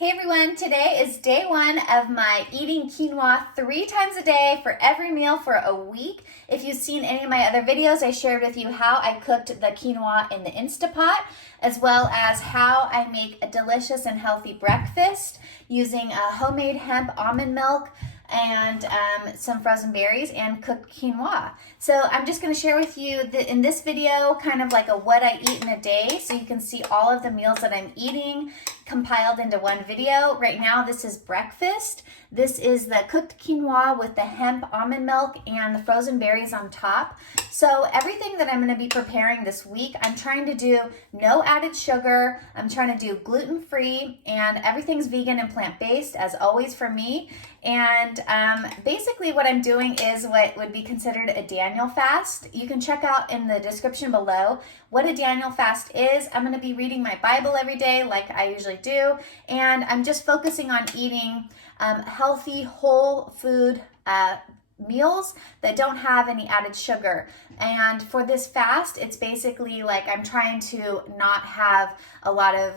Hey everyone, today is day one of my eating quinoa 3 times a day for every meal for a week. If you've seen any of my other videos, I shared with you how I cooked the quinoa in the Instapot, as well as how I make a delicious and healthy breakfast using a homemade hemp almond milk and some frozen berries and cooked quinoa. So I'm just going to share with you in this video kind of like a what I eat in a day, so you can see all of the meals that I'm eating compiled into one video. Right now this is breakfast. This is the cooked quinoa with the hemp almond milk and the frozen berries on top. So everything that I'm going to be preparing this week, I'm trying to do no added sugar. I'm trying to do gluten-free, and everything's vegan and plant-based as always for me. And basically what I'm doing is what would be considered a Daniel fast. You can check out in the description below what a Daniel fast is. I'm going to be reading my Bible every day like I usually do, and I'm just focusing on eating healthy, whole food meals that don't have any added sugar. And for this fast, it's basically like I'm trying to not have a lot of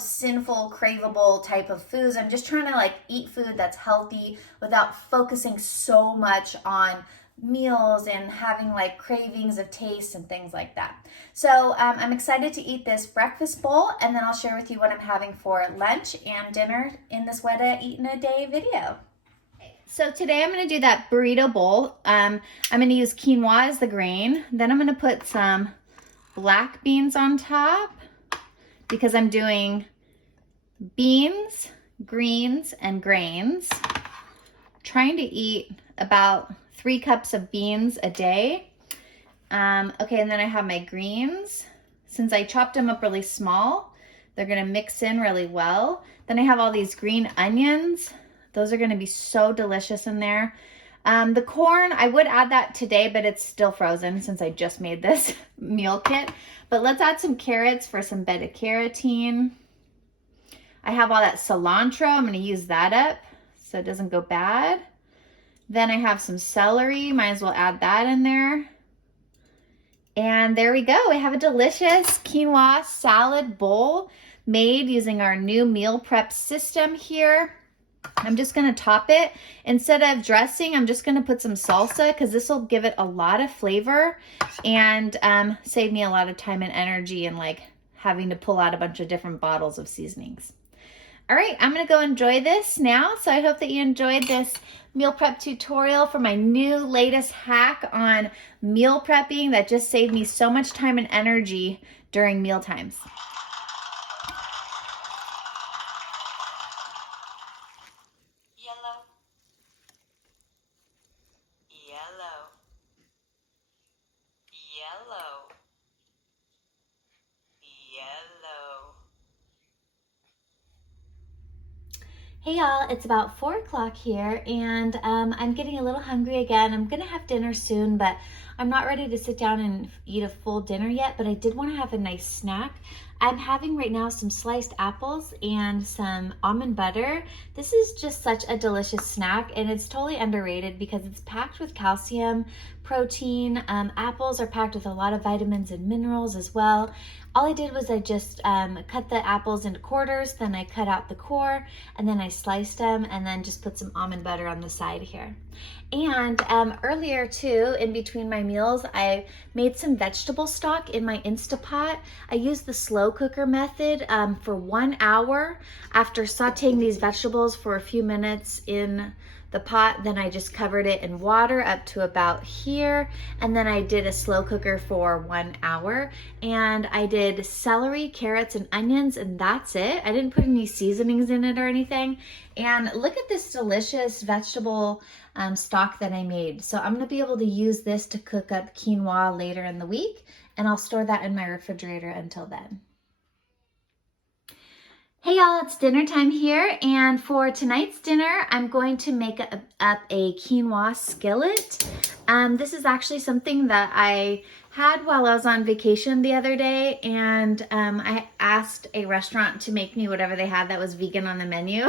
sinful, craveable type of foods. I'm just trying to like eat food that's healthy without focusing so much on meals and having like cravings of taste and things like that. So I'm excited to eat this breakfast bowl, and then I'll share with you what I'm having for lunch and dinner in this what I eat in a day video. So today I'm going to do that burrito bowl. I'm going to use quinoa as the grain. Then I'm going to put some black beans on top, because I'm doing beans, greens, and grains. Trying to eat about 3 cups of beans a day. Okay, and then I have my greens. Since I chopped them up really small, they're gonna mix in really well. Then I have all these green onions. Those are gonna be so delicious in there. The corn, I would add that today, but it's still frozen since I just made this meal kit. But let's add some carrots for some beta carotene. I have all that cilantro. I'm going to use that up so it doesn't go bad. Then I have some celery. Might as well add that in there. And there we go. We have a delicious quinoa salad bowl made using our new meal prep system here. I'm just going to top it. Instead of dressing, I'm just going to put some salsa, because this will give it a lot of flavor and save me a lot of time and energy and like having to pull out a bunch of different bottles of seasonings. All right, I'm going to go enjoy this now. So I hope that you enjoyed this meal prep tutorial for my new latest hack on meal prepping that just saved me so much time and energy during meal times. Yellow, yellow, yellow, yellow. Hey y'all, it's about 4 o'clock here, and I'm getting a little hungry again. I'm gonna have dinner soon, but I'm not ready to sit down and eat a full dinner yet, but I did want to have a nice snack. I'm having right now some sliced apples and some almond butter. This is just such a delicious snack, and it's totally underrated because it's packed with calcium, protein. Apples are packed with a lot of vitamins and minerals as well. All I did was I just cut the apples into quarters, then I cut out the core, and then I sliced them, and then just put some almond butter on the side here. And earlier too, in between my meals, I made some vegetable stock in my Instapot. I used the slow cooker method for 1 hour. After sauteing these vegetables for a few minutes in the pot, then I just covered it in water up to about here, and then I did a slow cooker for 1 hour, and I did celery, carrots, and onions, and that's it. I didn't put any seasonings in it or anything. And look at this delicious vegetable stock that I made. So I'm going to be able to use this to cook up quinoa later in the week, and I'll store that in my refrigerator until then. Hey y'all, it's dinner time here, and for tonight's dinner, I'm going to make up a quinoa skillet. This is actually something that I had while I was on vacation the other day, and I asked a restaurant to make me whatever they had that was vegan on the menu,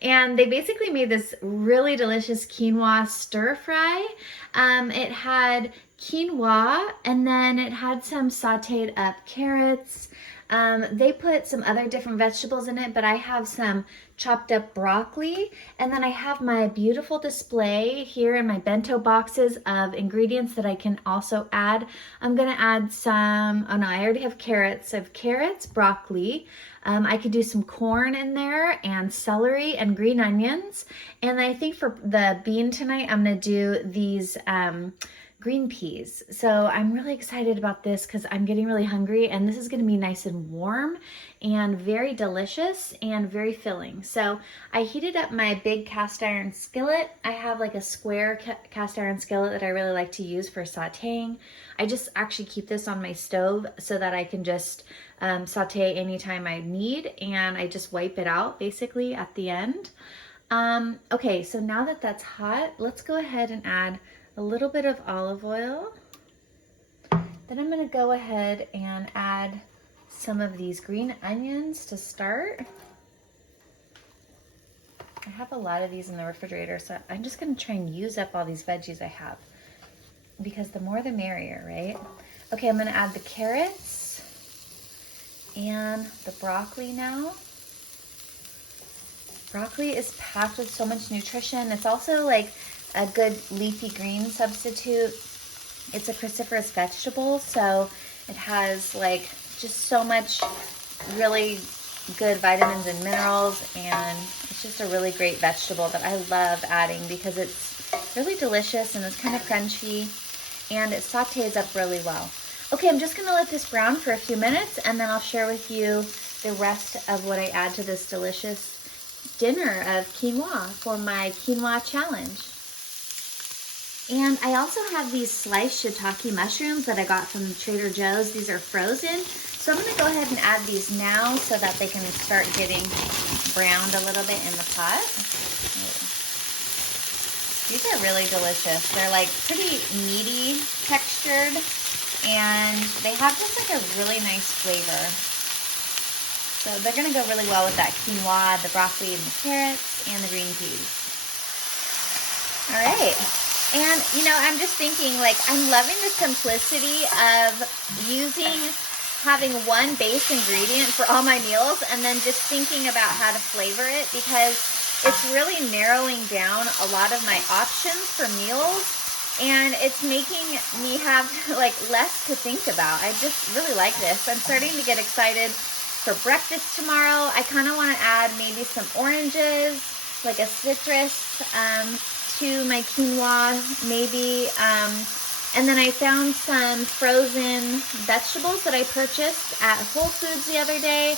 and they basically made this really delicious quinoa stir fry. It had quinoa, and then it had some sauteed up carrots, They put some other different vegetables in it, but I have some chopped up broccoli, and then I have my beautiful display here in my bento boxes of ingredients that I can also add. I'm gonna add some, oh no, I already have carrots. I have carrots, broccoli. I could do some corn in there and celery and green onions. And I think for the bean tonight, I'm gonna do these green peas. So I'm really excited about this because I'm getting really hungry, and this is going to be nice and warm and very delicious and very filling. So I heated up my big cast iron skillet. I have like a square cast iron skillet that I really like to use for sauteing. I just actually keep this on my stove so that I can just saute anytime I need, and I just wipe it out basically at the end. Okay, so now that that's hot, let's go ahead and add a little bit of olive oil. Then I'm gonna go ahead and add some of these green onions to start. I have a lot of these in the refrigerator, so I'm just gonna try and use up all these veggies I have, because the more the merrier, right? Okay, I'm gonna add the carrots and the broccoli now. Broccoli is packed with so much nutrition. It's also like a good leafy green substitute. It's a cruciferous vegetable, so it has like just so much really good vitamins and minerals, and it's just a really great vegetable that I love adding because it's really delicious and it's kind of crunchy, and it sautés up really well. Okay, I'm just gonna let this brown for a few minutes, and then I'll share with you the rest of what I add to this delicious dinner of quinoa for my quinoa challenge. And I also have these sliced shiitake mushrooms that I got from Trader Joe's. These are frozen. So I'm gonna go ahead and add these now so that they can start getting browned a little bit in the pot. These are really delicious. They're like pretty meaty textured, and they have just like a really nice flavor. So they're gonna go really well with that quinoa, the broccoli and the carrots, and the green peas. All right. And, you know, I'm just thinking, like, I'm loving the simplicity of having one base ingredient for all my meals, and then just thinking about how to flavor it, because it's really narrowing down a lot of my options for meals, and it's making me have, like, less to think about. I just really like this. I'm starting to get excited for breakfast tomorrow. I kind of want to add maybe some oranges, like a citrus, to my quinoa, maybe. And then I found some frozen vegetables that I purchased at Whole Foods the other day,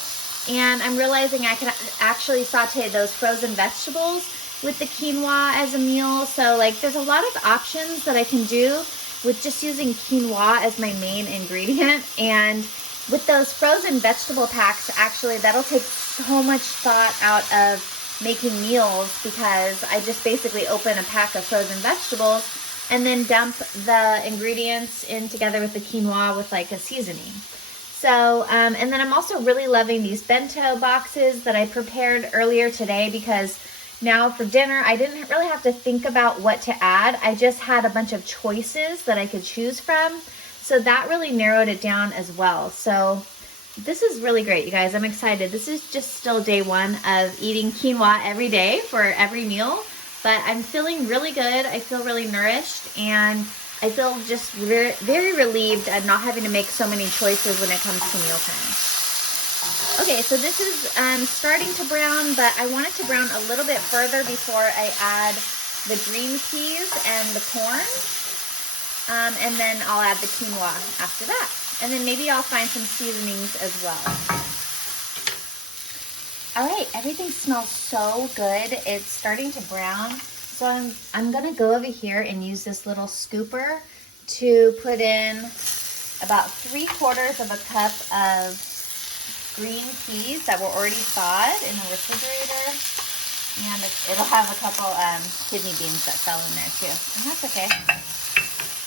and I'm realizing I can actually saute those frozen vegetables with the quinoa as a meal. So like there's a lot of options that I can do with just using quinoa as my main ingredient. And with those frozen vegetable packs, actually that'll take so much thought out of making meals, because I just basically open a pack of frozen vegetables and then dump the ingredients in together with the quinoa with like a seasoning. So, and then I'm also really loving these bento boxes that I prepared earlier today, because now for dinner, I didn't really have to think about what to add. I just had a bunch of choices that I could choose from. So that really narrowed it down as well. So this is really great, you guys. I'm excited. This is just still day one of eating quinoa every day for every meal, but I'm feeling really good. I feel really nourished, and I feel just very, very relieved at not having to make so many choices when it comes to mealtime. Okay, so this is starting to brown, but I want it to brown a little bit further before I add the green peas and the corn, and then I'll add the quinoa after that. And then maybe I'll find some seasonings as well. All right, everything smells so good. It's starting to brown. So I'm gonna go over here and use this little scooper to put in about 3/4 of a cup of green peas that were already thawed in the refrigerator. And it'll have a couple kidney beans that fell in there too, and that's okay.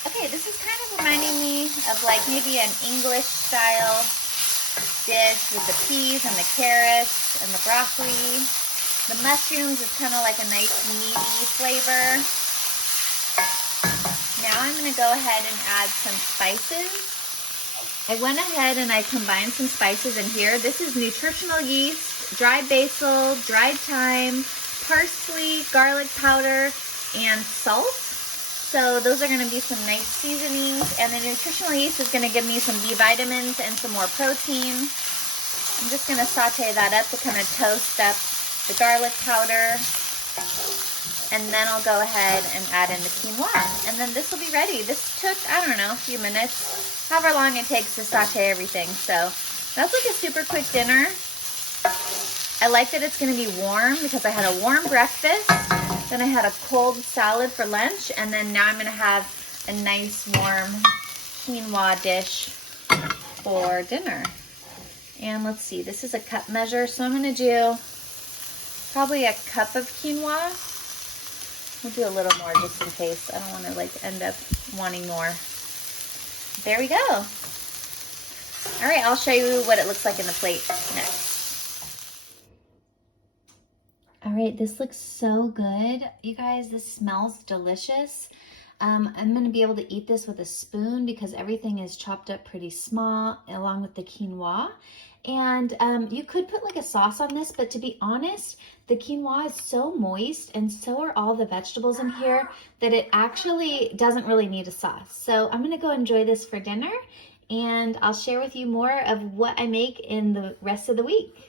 Okay, this is kind of reminding me of like maybe an English style dish with the peas and the carrots and the broccoli. The mushrooms is kind of like a nice meaty flavor. Now I'm going to go ahead and add some spices. I went ahead and I combined some spices in here. This is nutritional yeast, dried basil, dried thyme, parsley, garlic powder, and salt. So those are gonna be some nice seasonings, and the nutritional yeast is gonna give me some B vitamins and some more protein. I'm just gonna saute that up to kind of toast up the garlic powder. And then I'll go ahead and add in the quinoa. And then this will be ready. This took, I don't know, a few minutes, however long it takes to saute everything. So that's like a super quick dinner. I like that it's gonna be warm because I had a warm breakfast, then I had a cold salad for lunch, and then now I'm gonna have a nice warm quinoa dish for dinner. And let's see, this is a cup measure, so I'm gonna do probably a cup of quinoa. We'll do a little more just in case. I don't wanna like end up wanting more. There we go. All right, I'll show you what it looks like in the plate next. All right, this looks so good. You guys, this smells delicious. I'm gonna be able to eat this with a spoon because everything is chopped up pretty small along with the quinoa. And you could put like a sauce on this, but to be honest, the quinoa is so moist and so are all the vegetables in here that it actually doesn't really need a sauce. So I'm gonna go enjoy this for dinner, and I'll share with you more of what I make in the rest of the week.